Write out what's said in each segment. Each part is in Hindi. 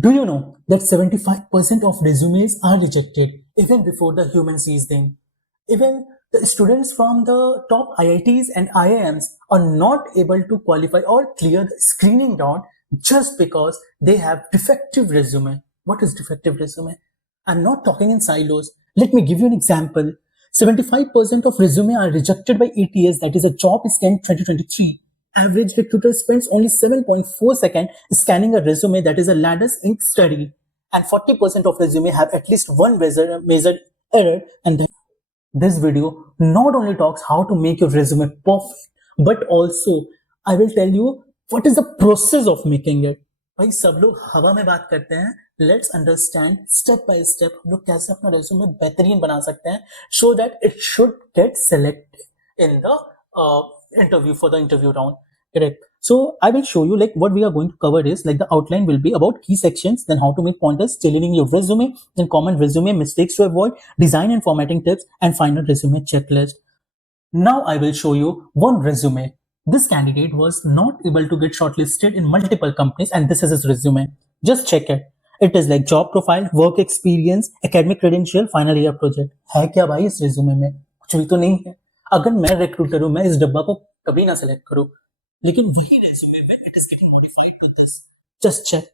Do you know that 75% of resumes are rejected even before the human sees them? Even the students from the top IITs and IIMs are not able to qualify or clear the screening round just because they have defective resume. What is defective resume? I'm not talking in silos. Let me give you an example. 75% of resume are rejected by ATS, that is a job scan 2023. Average recruiter spends only 7.4 seconds scanning a resume, that is a Ladder's Inc. study. And 40% of resume have at least one measured error. And this video not only talks how to make your resume perfect, but also I will tell you what is the process of making it. भाई सब लोग हवा में बात करते हैं. Let's understand step by step हम लोग कैसे अपना रेज्यूमे बेहतरीन बना सकते हैं, so that it should get selected in the interview for the interview round. Correct. So I will show you like what we are going to cover is like the outline will be about key sections, then how to make pointers, tailoring your resume, then common resume mistakes to avoid, design and formatting tips, and final resume checklist. Now I will show you one resume. This candidate was not able to get shortlisted in multiple companies, and this is his resume. Just check it. It is like job profile, work experience, academic credential, final year project. है क्या भाई इस resume में? कुछ भी तो नहीं है. अगर मैं recruiter हूँ, मैं इस डब्बा को कभी ना select करूँ. लेकिन वही resume में it is getting modified to this. Just check.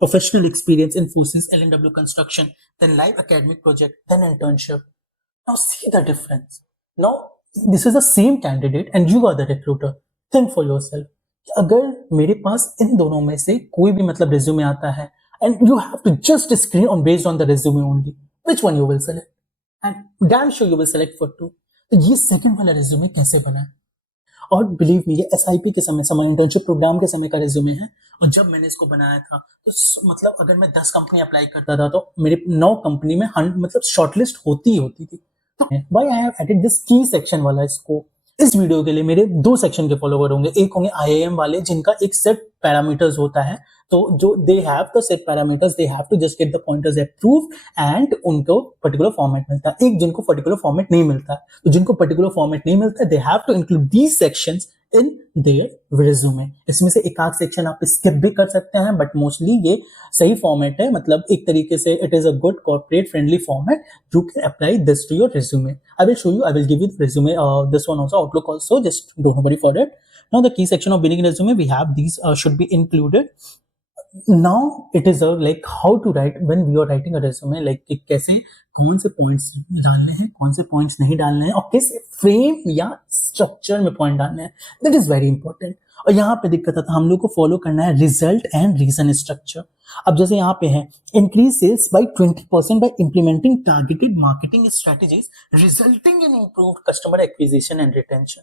Professional experience, Infosys, L&W Construction, then live academic project, then internship. Now see the difference. Now this is the same candidate and you are the recruiter. Think for yourself. अगर मेरे पास इन दोनों में से कोई भी मतलब resume आता है and you have to just screen on based on the resume only, which one you will select? And damn sure you will select for two. तो ये second वाला resume कैसे बना है? और बिलीव मी, ये SIP के समय समर इंटर्नशिप प्रोग्राम के समय का रेज्यूमे है. और जब मैंने इसको बनाया था तो मतलब अगर मैं 10 कंपनी अप्लाई करता था तो मेरे 9 कंपनी में मतलब शॉर्टलिस्ट होती ही होती थी. तो why I have added this key section वाला इसको. इस वीडियो के लिए मेरे 2 सेक्शन के फॉलोवर होंगे. एक होंगे IIM वाले जिनका एक सेट पैरामीटर्स होता है, तो जो they have the set parameters, they have to just get the pointers approve and उनको पर्टिकुलर फॉर्मेट मिलता है. एक जिनको पर्टिकुलर फॉर्मेट नहीं मिलता है, तो जिनको पर्टिकुलर फॉर्मेट नहीं मिलता है, they have to include these sections in their resume. इसमें से एक आध सेक्शन आप स्किप भी कर सकते हैं, बट मोस्टली ये सही फॉर्मेट है. मतलब एक तरीके से it is a good corporate friendly format. You can apply this to your resume. I will show you. I will give you the resume. This one also, Outlook also. Just don't worry for it. Now the key section of beginning resume, we have these should be included. Now it is like how to write when we are writing a resume. Like कि कैसे कौन से points डालने हैं, कौन से points नहीं डालने हैं, और किस frame या structure में point डालने हैं. That is very important. और यहाँ पे दिक्कत आता है, हम लोग को फॉलो करना है रिजल्ट एंड रीजन स्ट्रक्चर. अब जैसे यहाँ पे है increase sales by 20% by implementing targeted marketing strategies resulting in improved customer acquisition and retention.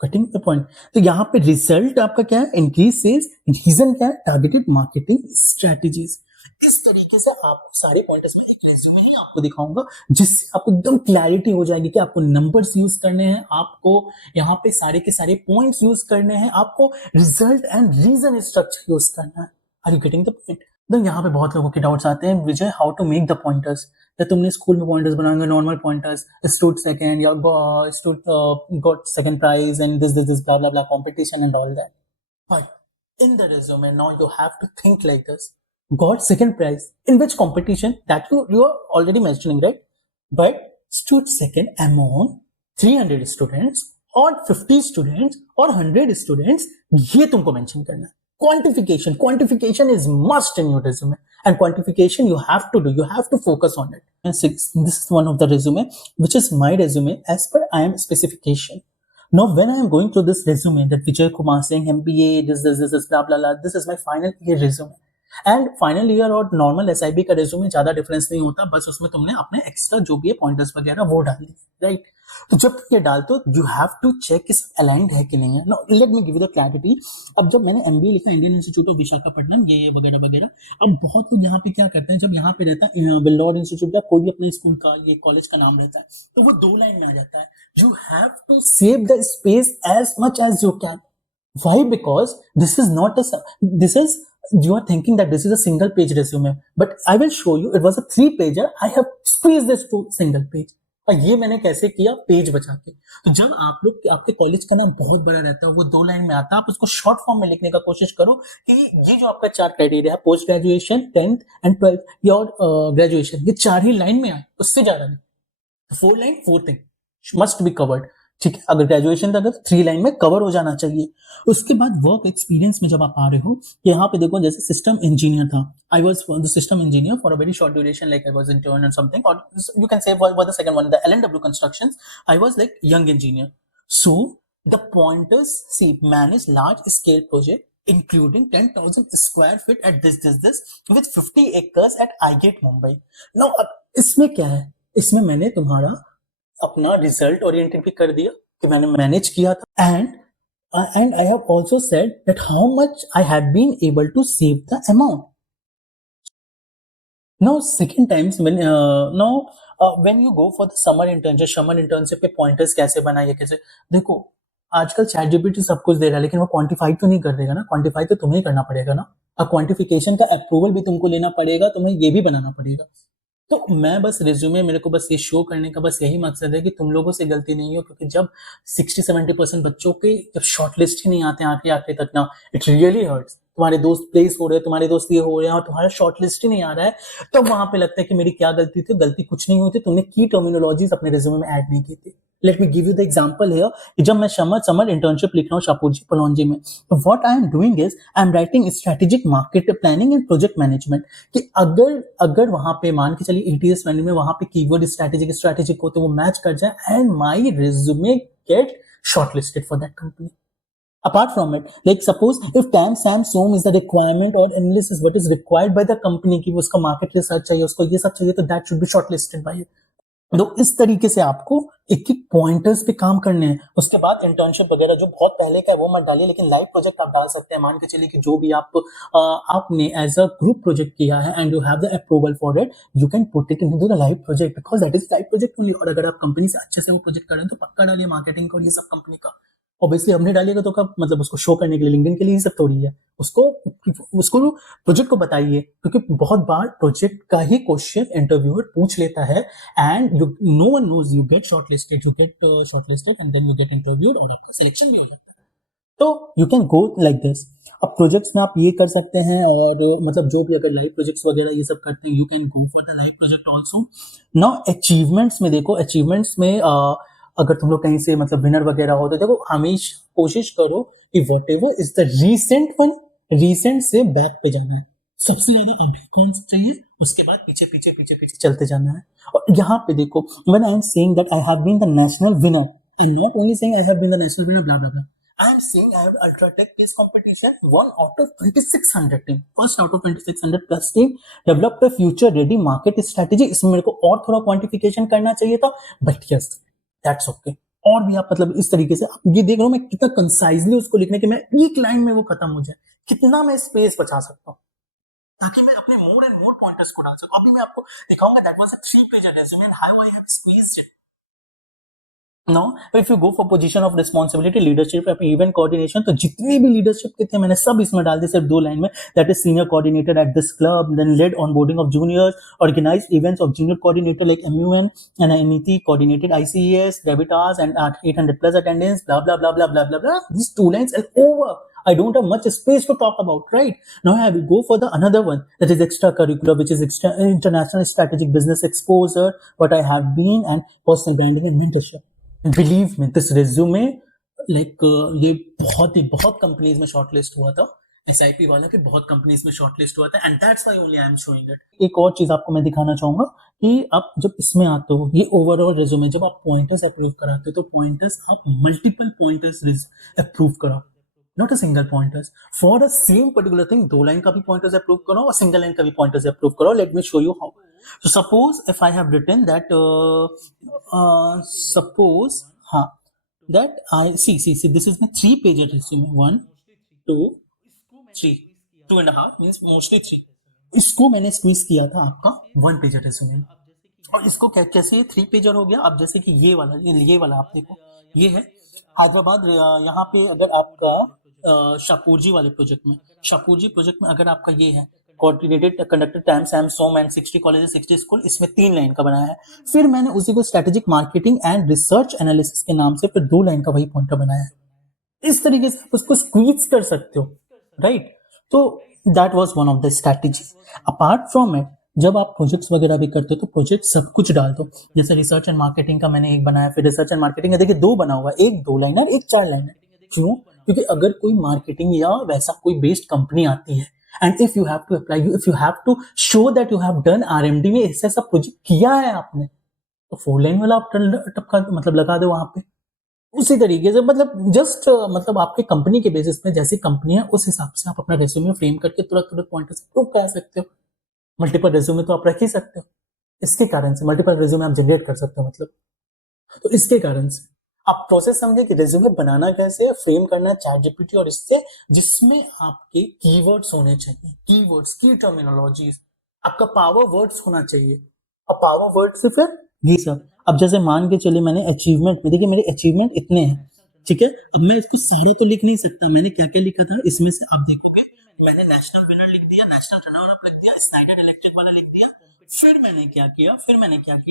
Cutting the point. तो यहाँ पे रिजल्ट आपका क्या है, इंक्रीज सेल्स. रीजन क्या है, टारगेटेड मार्केटिंग स्ट्रेटजीज. इस तरीके से आप सारे पॉइंटर्स में एक रेज्यूमे ही आपको दिखाऊंगा, जिससे आपको एकदम क्लैरिटी हो जाएगी कि आपको नंबर्स यूज करने हैं, आपको यहाँ पे सारे के सारे पॉइंट्स यूज करने हैं, आपको result and reason structure use करना है. Are you getting the point? तो यहाँ पे बहुत लोगों के डाउट्स आते हैं, Vijay how to make the pointers. तो तुमने स्कूल में पॉइंटर्स बनाएंगे, नॉर्मल पॉइंटर्स, स्टूड सेकंड या stood got second prize and this blah blah blah competition and all that. But in the resume now you have to think like this. Got second prize in which competition that you are already mentioning, right? But stood second among 300 students or 50 students or 100 students. ये तुमको mention करना है. Quantification is must in your resume, and quantification you have to do. You have to focus on it. And six, this is one of the resume which is my resume as per IIM specification. Now when I am going through this resume that Vijay Kumar Singh MBA this blah blah blah, this is my final year resume. And final year और नॉर्मल SIB का रेज्यूमे ज्यादा डिफरेंस नहीं होता, बस उसमें तुमने अपने एक्स्ट्रा जो भी है पॉइंटर्स वगैरह वो डाल दी, राइट? तो जब ये डालते हो you have to check is aligned है कि नहीं है. No let me give you the clarity. अब जब मैंने MBA लिखा इंडियन इंस्टीट्यूट ऑफ विशाखापट्टनम, ये वगैरह वगैरह, अब बहुत लोग यहाँ पे क्या करते हैं, जब यहाँ पे रहता है वेल्लोर इंस्टीट्यूट या कोई भी अपने स्कूल का ये कॉलेज का नाम रहता है, तो वो 2 लाइन में आ जाता है. You have to save the space as much as you can. Why? Because this is not you are thinking that this is a single page resume, but I will show you it was a 3-pager. I have squeezed this to single page. और ये मैंने कैसे किया, पेज बचा के। तो जब आप लोग, आपके कॉलेज का नाम बहुत बड़ा रहता है, वो 2 लाइन में आता है, आप उसको शॉर्ट फॉर्म में लिखने का कोशिश करो कि ये जो आपका 4 क्राइटेरिया है, post graduation, 10th and 12th और ग्रेजुएशन, ये 4 ही लाइन में आए, उससे ज्यादा नहीं। 4 line 4 thing must be covered. ठीक है, अगर ग्रेजुएशन था, अगर 3 लाइन में कवर हो जाना चाहिए। उसके बाद वर्क एक्सपीरियंस में जब आप आ रहे हो, यहाँ पे देखो, जैसे सिस्टम इंजीनियर था, I was the system engineer for a very short duration, like I was intern और समथिंग, और you can say for the second one, the LNW constructions, I was like young engineer. So the pointers, see, manage large scale project including 10,000 square feet at this with 50 acres at iGate Mumbai. Now अब इसमें क्या है, इसमें मैंने तुम्हारा अपना रिजल्ट ओरिएंटेड भी कर दिया कि मैंने मैनेज किया था, and I have also said that how much I have been able to save the amount. Now second times when you go for the summer internship के पॉइंटर्स कैसे बनाइए, कैसे, देखो आजकल चैट जीपीटी सब कुछ दे रहा है, लेकिन वो क्वांटिफाई तो नहीं कर देगा ना, क्वांटिफाई तो तुम्हें करना पड़ेगा ना। अब क्वांटिफिकेशन का अप्रूवल भी तुमको लेना पड़ेगा, तुम्हें ये भी बनाना पड़ेगा। तो मैं बस रिज्यूमे, मेरे को बस ये शो करने का बस यही मकसद है कि तुम लोगों से गलती नहीं हो, क्योंकि जब 60-70% बच्चों के जब शॉर्टलिस्ट ही नहीं आते आखिरी आखिरी तक ना, इट रियली हर्ट्स। तुम्हारे दोस्त प्लेस हो रहे हैं, तुम्हारे दोस्त ये हो रहे हैं, और तुम्हारा शॉर्टलिस्ट ही नहीं आ रहा है, तो वहां पे लगता है कि मेरी क्या गलती थी। गलती कुछ नहीं हुई थी, तुमने की टर्मिनोलॉजीज अपने रिज्यूमे में ऐड नहीं की थी। Late me give you the example here कि जब मैं समर इंटर्नशिप लिख रहा हूँ शाहपुर पलौंजी में, तो what I am doing is I am writing strategic market planning and project management, कि अगर वहां पे मान के चलिए एटीएस वैल्यू में वहां पे कीवर्ड स्ट्रेटेजिक हो, तो वो मैच कर जाए and my resume gate shortlisted for that company. Apart from it, like suppose if TAM, SAM, SOM is the requirement or analysis what is required by the company, कि उसका मार्केट रिसर्च चाहिए, उसको ये सब चाहिए, तो that should be shortlisted by it। तो इस तरीके से आपको एक एक पॉइंटर्स पे काम करने हैं। उसके बाद इंटर्नशिप वगैरह जो बहुत पहले का है वो मत डालिए, लेकिन लाइव प्रोजेक्ट आप डाल सकते हैं। मान के चलिए कि जो भी आपने एज अ ग्रुप प्रोजेक्ट किया है and you have the approval for it, you can put it into the live project, because that is live project only. और अगर आप कंपनी से अच्छे से वो प्रोजेक्ट कर रहे हैं तो पक्का डालिए मार्केटिंग का और ये सब कंपनी का। ऑब्वियसली अब नहीं डालिएगा तो कब, मतलब उसको शो करने के लिए, लिंक्डइन के लिए ही सब थोड़ी है। उसको उसको प्रोजेक्ट को बताइए, क्योंकि बहुत बार प्रोजेक्ट का ही क्वेश्चन इंटरव्यूअर पूछ लेता है, and you, no one knows, you get shortlisted and then you get interviewed और आपका सिलेक्शन भी हो जाता है। तो you can go like this. अब प्रोजेक्ट्स में आप ये कर सकते हैं, और मतलब जो भी अगर लाइव प्रोजेक्ट्स वगैरह ये सब करते हैं, you can go for the live project also. Now achievements में देखो, अचीवमेंट्स में अगर तुम लोग कहीं से मतलब विनर वगैरह हो, तो देखो हमेशा कोशिश करो कि what ever is the recent one, recent से बैक पे जाना है। सबसे ज्यादा अभी कौन सा चाहिए, उसके बाद पीछे पीछे पीछे पीछे चलते जाना है। और यहाँ पे देखो, when I am saying that I have been the national winner, I am not only saying I have been the national winner blah blah blah, I am saying I have Ultratech quiz competition, one out of 2600 team, first out of 2600 plus team, developed a future ready market strategy। इसमें मेरे को और थोड़ा क्वांटिफिकेशन करना चाहिए था, बट यस दैट्स ओके। और भी आप मतलब इस तरीके से, आप ये देख रहे हो मैं कितना कंसाइजली उसको लिखने के, मैं एक लाइन में वो खत्म हो जाए, कितना मैं स्पेस बचा सकता हूँ, ताकि मैं अपने मोर एंड मोर पॉइंटर्स को डाल सकूं। अभी मैं आपको दिखाऊंगा, that was a 3 page resume and how I have squeezed it. Now, if you go for position of responsibility, leadership, event coordination, तो जितने भी लीडरशिप के थे मैंने सब इसमें डाल दिए सिर्फ 2 लाइन में। That is senior coordinator at this club, then led onboarding of juniors, organized events of junior coordinator like MUN and MET, coordinated ICES, Gravitas and at 800 plus attendance, blah blah blah blah blah blah blah. These 2 lines and over. I don't have much space to talk about, right? Now I will go for the another one that is extracurricular, which is international strategic business exposure, what I have been, and personal branding and mentorship. Believe में दिस रिज्यूमे लाइक ये बहुत कंपनीज में शॉर्टलिस्ट हुआ था, SIP वाला भी बहुत कंपनीज में शॉर्टलिस्ट हुआ था, and that's why only I am showing it. एक और चीज आपको मैं दिखाना चाहूंगा कि आप जब इसमें आते हो, ये ओवरऑल रिज्यूमे, जब आप पॉइंटर्स अप्रूव कराते हो, तो पॉइंटर्स आप मल्टीपल पॉइंटर्स अप्रूव कराओ, not a single pointers for the same particular thing. 2 line का भी पॉइंटर्स अप्रूव करो और सिंगल लाइन का भी पॉइंटर्स अप्रूव करो। Let me show you how. So suppose if I have written that suppose that I see this is my 3 page resume, 1 2 3, 2.5 means mostly 3। इसको मैंने स्क्वीज किया था आपका 1 पेज रेsume, और इसको कैसे 3 पेजर हो गया। अब जैसे कि ये वाला आप देखो, ये है हैदराबाद। यहाँ पे अगर आपका शाहपुर जी वाले प्रोजेक्ट में, शाहपुर जी प्रोजेक्ट में अगर आपका ये है, coordinated conducted time same some and 60 colleges 60 school, इसमें 3 लाइन का बनाया है। फिर मैंने उसी को strategic marketing and research analysis के नाम से फिर 2 लाइन का वही पॉइंटर बनाया है। इस तरीके से आप उसको स्क्वीज कर सकते हो, राइट। तो that was one of the strategy. Apart from it, जब आप प्रोजेक्ट्स वगैरह भी करते हो तो प्रोजेक्ट सब कुछ डाल दो। जैसे रिसर्च एंड मार्केटिंग का मैंने एक बनाया, फिर रिसर्च एंड मार्केटिंग का देखिए 2 बना हुआ, एक 2 लाइनर, एक 4 लाइनर। क्यों? क्योंकि अगर कोई मार्केटिंग या वैसा कोई बेस्ड कंपनी आती है and if you have to apply, if you have to show that you have done RMD में ऐसा ऐसा प्रोजेक्ट किया है आपने, तो 4 लाइन वाला आप टपका मतलब लगा दो वहां पे। उसी तरीके से मतलब जस्ट मतलब आपके कंपनी के बेसिस पे जैसी कंपनी है उस हिसाब से आप अपना रेज्यूमे फ्रेम करके तुरंत तुरंत पॉइंटर से प्रूव कर सकते हो। मल्टीपल रेज्यूमे तो आप रख ही सकते हो, इसके कारण से मल्टीपल रेज्यूमे आप जनरेट कर सकते हो। मतलब तो इसके कारण से आप प्रोसेस समझे कि रेज्यूमे बनाना कैसे है, फ्रेम करना है चैट जीपीटी और इससे, जिसमें आपके कीवर्ड्स होने चाहिए, कीवर्ड्स की टर्मिनोलॉजीज, आपका पावर वर्ड्स होना चाहिए। और पावर वर्ड से फिर ये सब, अब जैसे मान के चलिए मैंने अचीवमेंट में, देखिए मेरे अचीवमेंट इतने हैं, ठीक है। अब मैं इसको सारा तो लिख नहीं सकता, मैंने क्या क्या लिखा था इसमें से आप देखोगे, मैंने नेशनल विनर लिख दिया, नेशनल रनर अप लिख दिया, स्नाइडर इलेक्ट्रिक वाला लिख दिया। फिर मैंने क्या किया,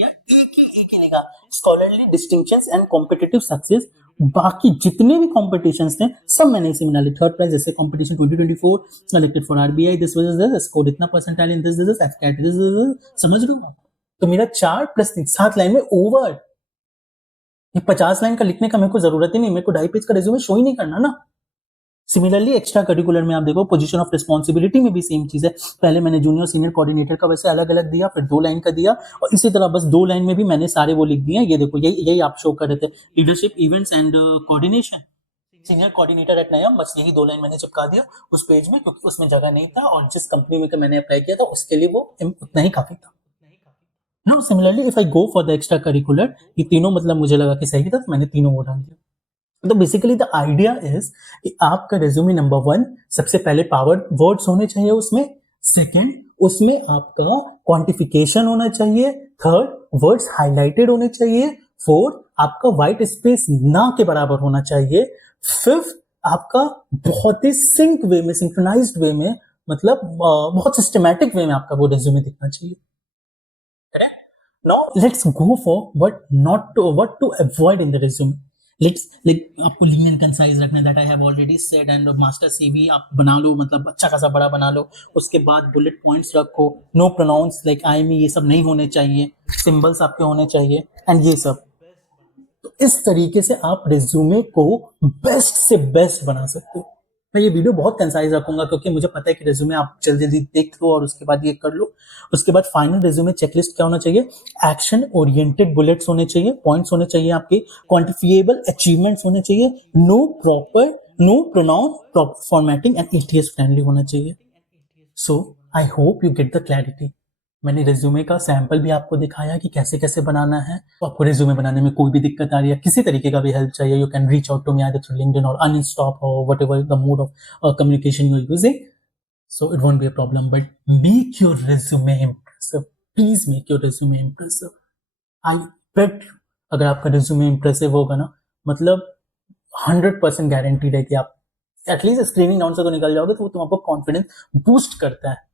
एक ही लिखा, scholarly distinctions and competitive success. बाकी जितने भी कॉम्पिटिशन्स थे सब मैंने इसी में डाले। थर्ड प्राइज जैसे competition 2024 selected for RBI, this was this, score इतना percentile in this this AFCAT this, समझ रहे हो आप? तो मेरा 4 + 3 7 लाइन में ओवर। ये 50 लाइन का लिखने का मेरे को जरूरत ही नहीं, मेरे को 2.5 पेज का रिज्यूमे शो ही नहीं करना ना। सिमिलरली एक्स्ट्रा करिकुलर में आप देखो, पोजीशन ऑफ रिस्पॉन्सिबिलिटी में भी सेम चीज है। पहले मैंने जूनियर सीनियर कोऑर्डिनेटर का वैसे अलग अलग दिया, फिर 2 लाइन का दिया, और इसी तरह बस 2 लाइन में भी मैंने सारे वो लिख दिए। ये देखो, यही आप शो कर रहे थे, leadership events and coordination, senior coordinator at नयम, बस यही 2 लाइन मैंने चिपका दिया उस पेज में, क्योंकि उसमें जगह नहीं था और जिस कंपनी में मैंने अप्लाई किया था उसके लिए वो उतना ही काफी था। Now similarly if I go for the extra curricular, ये तीनों मतलब मुझे लगा कि सही था, तो मैंने तीनों वो डाल दिया। तो बेसिकली द आइडिया इज कि आपका रेज्यूमे नंबर 1 सबसे पहले पावर वर्ड्स होने चाहिए उसमें, सेकंड उसमें आपका क्वांटिफिकेशन होना चाहिए, थर्ड वर्ड्स हाईलाइटेड होने चाहिए, फोर्थ आपका व्हाइट स्पेस ना के बराबर होना चाहिए, फिफ्थ आपका बहुत ही सिंक वे में, सिंक्रोनाइज्ड वे में, मतलब बहुत सिस्टमैटिक वे में आपका वो रेज्यूमे दिखना चाहिए। Now let's go for what to avoid in the resume. Let's like आपको lean and concise रखना है, that I have already said, and master CV आप बना लो, मतलब अच्छा खासा बड़ा बना लो। उसके बाद बुलेट पॉइंट्स रखो, नो प्रोनाउंस लाइक आई मी, ये सब नहीं होने चाहिए, सिंबल्स आपके होने चाहिए एंड ये सब। तो इस तरीके से आप रिज्यूमे को बेस्ट से बेस्ट बना सकते हो। मैं ये वीडियो बहुत कंसाइज रखूंगा क्योंकि मुझे पता है कि रिज्यूमे आप जल्दी जल्दी देख लो और उसके बाद ये कर लो। उसके बाद फाइनल रिज्यूमे चेकलिस्ट क्या होना चाहिए, एक्शन ओरिएंटेड बुलेट्स होने चाहिए, पॉइंट्स होने चाहिए आपके, क्वांटिफिएबल अचीवमेंट्स होने चाहिए, no pronoun proper formatting and ATS friendly होना चाहिए। So I hope you get the clarity. मैंने रिज्यूमे का सैंपल भी आपको दिखाया कि कैसे कैसे बनाना है। तो आपको रिज्यूमे बनाने में कोई भी दिक्कत आ रही है, किसी तरीके का भी हेल्प चाहिए, you can reach out to me either through LinkedIn और अनस्टॉप और whatever the mode of communication you are using, so it won't be a problem. But make your resume impressive, please make your resume impressive. I bet अगर आपका रिज्यूमे इंप्रेसिव होगा ना, मतलब 100% गारंटीड है कि आप एटलीस्ट स्क्रीनिंग राउंड से तो निकल जाओगे, तो वो तुम आपको कॉन्फिडेंस बूस्ट करता है।